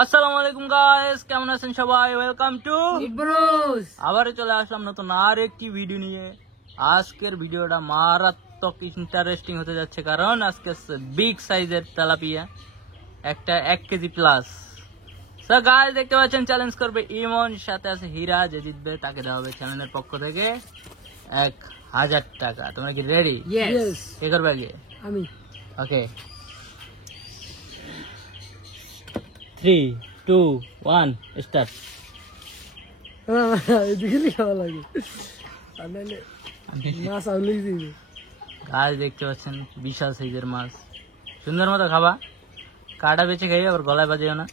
আসসালামু আলাইকুম গাইস, কেমন আছেন সবাই? Welcome to it bros. আবার চলে আসলাম নতুন আর একটি ভিডিও নিয়ে। আজকের ভিডিওটা মারাত্মক ইন্টারেস্টিং হতে যাচ্ছে, কারণ আজকে বিগ সাইজের তেলাপিয়া, একটা 1 কেজি প্লাস। সো গাইস, দেখতে পাচ্ছেন চ্যালেঞ্জ করবে ইমন, সাথে আছে হীরা। যে জিতবে তাকে দেওয়া হবে চ্যানেলের পক্ষ থেকে 1000 টাকা। তোমরা কি রেডি? ইয়েস, কে করবে আগে? আমি। ওকে, 3, 2, 1 স্টার্ট। দেখলি খাওয়া লাগে আনালে মাছ আনলেই দিবে। গাছ দেখতে পাচ্ছেন, বিশাল সাইজের মাছ। সুন্দর মতো খাবা, কাটা বেঁচে খাইবে, আবার গলায় বাজিও না।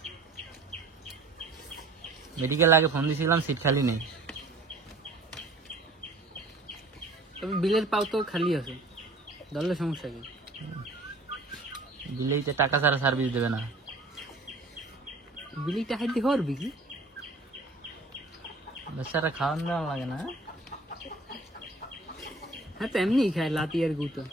মেডিকেল আগে ফোন দিয়েছিলাম, সিট খালি নেই। তবে বিলের পাও তো খালি আছে, ধরলে সমস্যা কি? দিলেইতে টাকা ছাড়া সার্ভিস দেবে না। বিলিটা খাইতে হরবি কি? বেচারা খাওয়ান দেওয়া লাগে না। হ্যাঁ, তো এমনি খায় লাতি আর গুতো।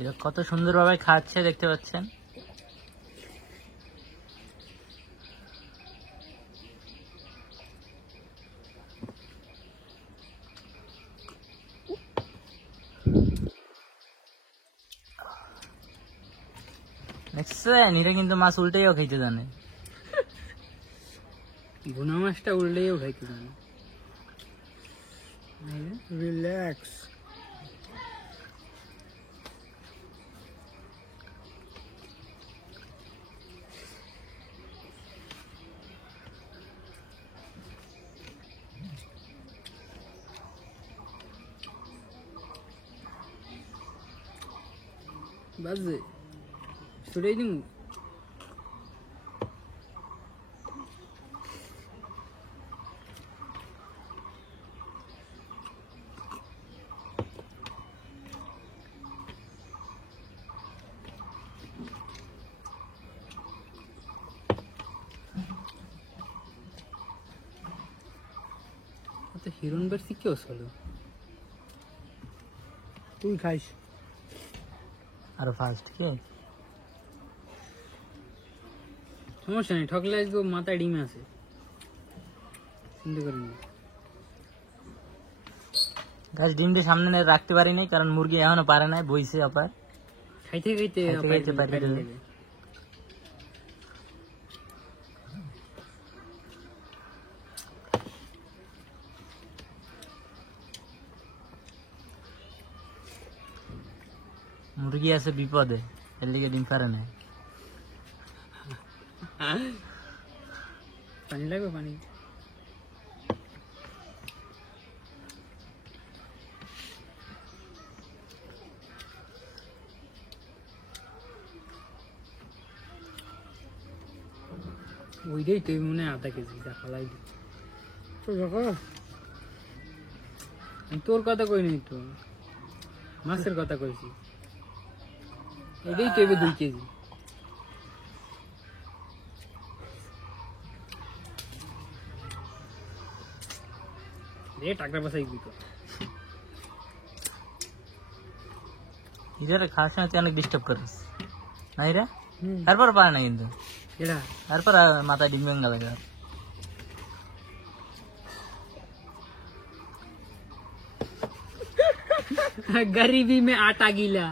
এরা কত সুন্দর ভাবে খাচ্ছে, দেখতে পাচ্ছেন। দেখছেন, এরা কিন্তু মাছ উল্টেও খাইতে জানে। ভুনা মাছটা উল্লেও খাইতে জানে। রিল্যাক্স। বাজে ছুটাই দিন। হিরণ বের থেকে কেউ ছিল, তুই খাইস আর ফার্স্ট কে সমস্যা নেই, ঠকলে আসবো। মাথায় ডিম আছে, চিন্তা করেন। গাছ ডিমটা সামনে রাখতে পারি নাই, কারণ মুরগি এখনো পারে নাই, বইছে অপার। খাইতে খাইতে খাইতে পারি না। মুরগি আছে বিপদে, এর লিগে ডিম পারে নাই। পানি লাগবে, পানি। ওইটাই তুই মনে হয় আধা কেজি খালাই দি। আমি তোর কথা কই নাই তো, মাছের কথা কইছি। এটাই তো 2 কেজি। রে টাকা বাসাই দিত। ইজারে খাওয়ার সময় তুই অনেক ডিস্টার্ব করিস নাই রে। তারপর পারে না কিন্তু, এরা তারপর মাথায় ডিম ভেঙ্গা লাগে। गरीबी में आटा गीला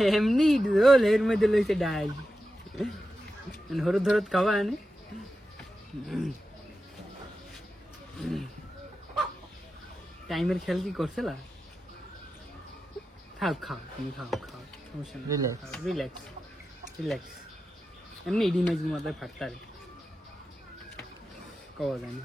एमनी रोल हेर में दिलो से डाल हरद हरद खावा है টাইমের খেয়াল কি করছিলা? খাও খাও তুমি খাও খাও সমস্যা নেই Relax. রিল্যাক্স রিল্যাক্স এমনি ইডি মাঝে মাথায় ফাটতারে কওয়া যায় না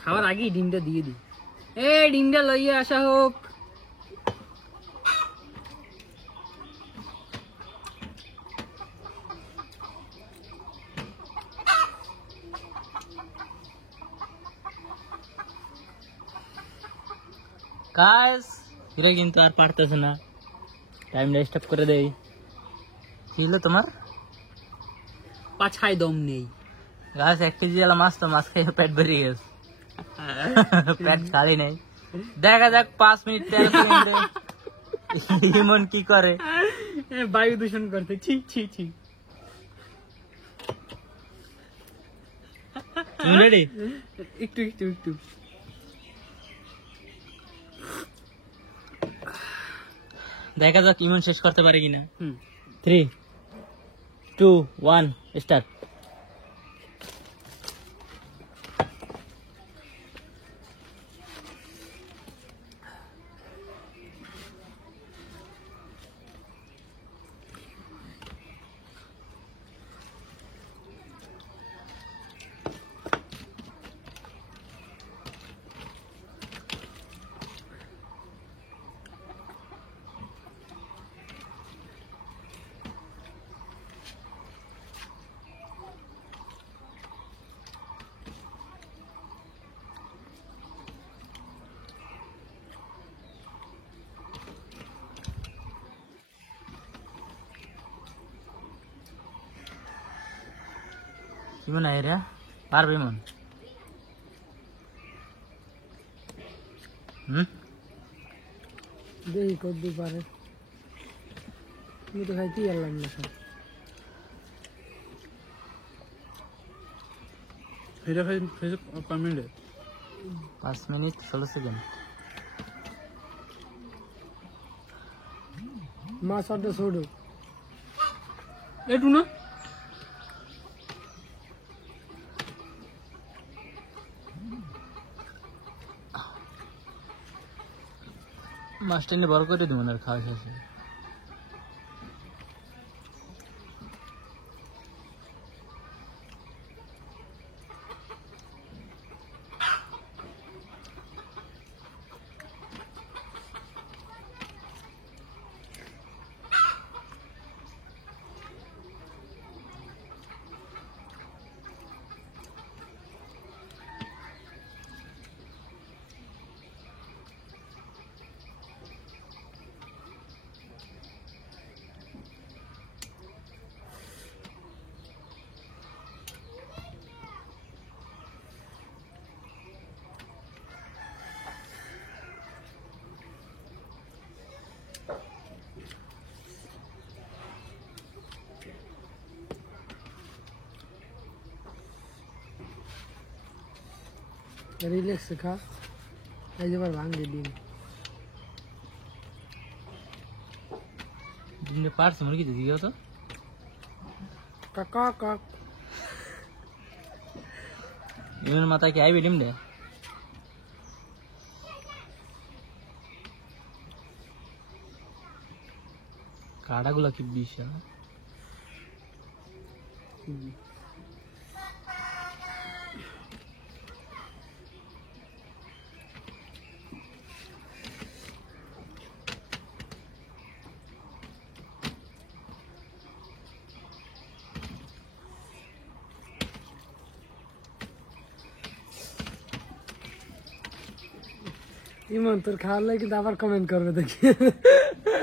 খাওয়ার আগেই ডিমটা দিয়ে দিই ডিমটা লইয়া আসা হোক গাইস এরা কিন্তু আর পারতেছে না, টাইমটা স্টপ করে দেই। কি হলো তোমার? পাছায় দম নেই গাছ 1 কেজি আলা মাছ তো মাছ খেয়ে পেট ভরে গেছে, পেট খালি নেই। দেখা যাক 5 মিনিট 13 সেকেন্ডে ইমন কি করে। বায়ু দূষণ করতে ছি ছি ছি তুমি রেডি? একটু একটু একটু দেখা যাক ইমন শেষ করতে পারে কিনা। হুম 3 2 1 স্টার্ট। ইমন আইরা পারবে ইমন? দেখি কদ্দু পারে তুমি তো খাইতে গেলাম না সব এটা খাই 5 মিনিট 5 মিনিট 16 সেকেন্ড। মাছ আড্ডা ছোড়ো একটু না মাছটা নিয়ে বড় করে দিব না, আর খাওয়া শেষে। রিল্যাক্স খা এই যে ভাঙে ডিম ডিমটা পারছে মনে কি দিও তো কাকা কাক ইমনের মাথায় কি আইবে ডিমটা? কাটাগুলা কি বিশাল। ইমন তোর খাওয়ার লাগে কিন্তু আবার কমেন্ট করবে দেখি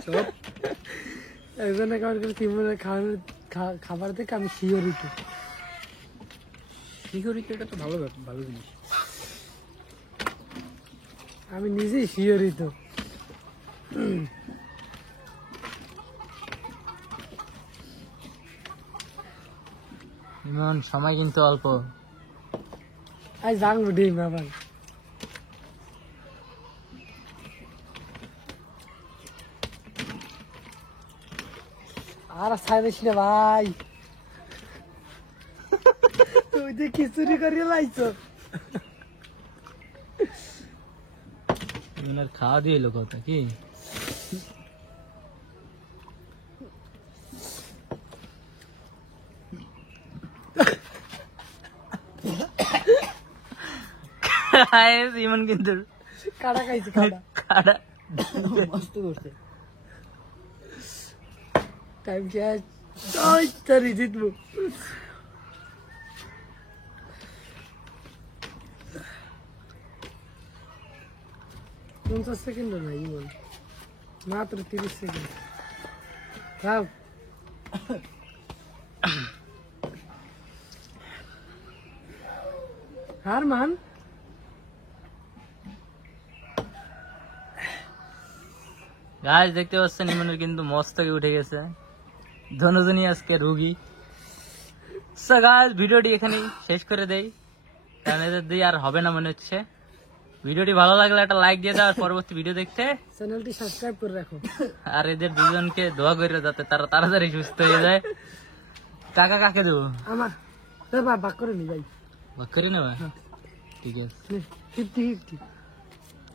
সব একজনে কমেন্ট করছে ইমনের খাবার দেখে আমি শিহরিত এটা তো ভালো ভালো জিনিস আমি নিজেই শিহরিত ইমন সময় কিন্তু অল্প। আজ ভাঙবো ডিম আবার আর ছাই বেশি না ভাই, তুই যে খিচুড়ি করিয়ে লাইছো। ইমনের খাওয়া দিয়ে এলো কথা কি? ইমন কিন্তু কাটা খাইছে, কাটা কাটা মস্ত করছে। টাইম শেষ, ওই তারি জিতবো। পঞ্চাশ সেকেন্ড না ইমন, মাত্র 30 সেকেন্ড। খাও। হার মান গাছ দেখতে পাচ্ছেন ইমনের কিন্তু মস্তকে উঠে গেছে, ধনুজনী আজকে রুগী। সো গাইস ভিডিওটি এখানেই শেষ করে দেই, কারণ এদের দিয়ে আর হবে না মনে হচ্ছে। ভিডিওটি ভালো লাগলে একটা লাইক দিয়ে দাও, আর পরবর্তী ভিডিও দেখতে চ্যানেলটি সাবস্ক্রাইব করে রাখো। আর এদের দুজনকে দোয়া করে যাতে তারা তাড়াতাড়ি সুস্থ হয়ে যায়। টাকা কাকে দেবো? আমার ভাগ করে নি ভাই, ভাগ করি না ভাই? ঠিক আছে, 50-50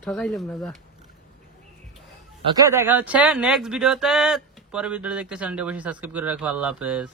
ঠকাইলাম না যা। ওকে দেখা হচ্ছে নেক্সট ভিডিওতে। পরের ভিডিও দেখতে চ্যানেলটি অবশ্যই সাবস্ক্রাইব করে রাখো। আল্লাহ হাফেজ।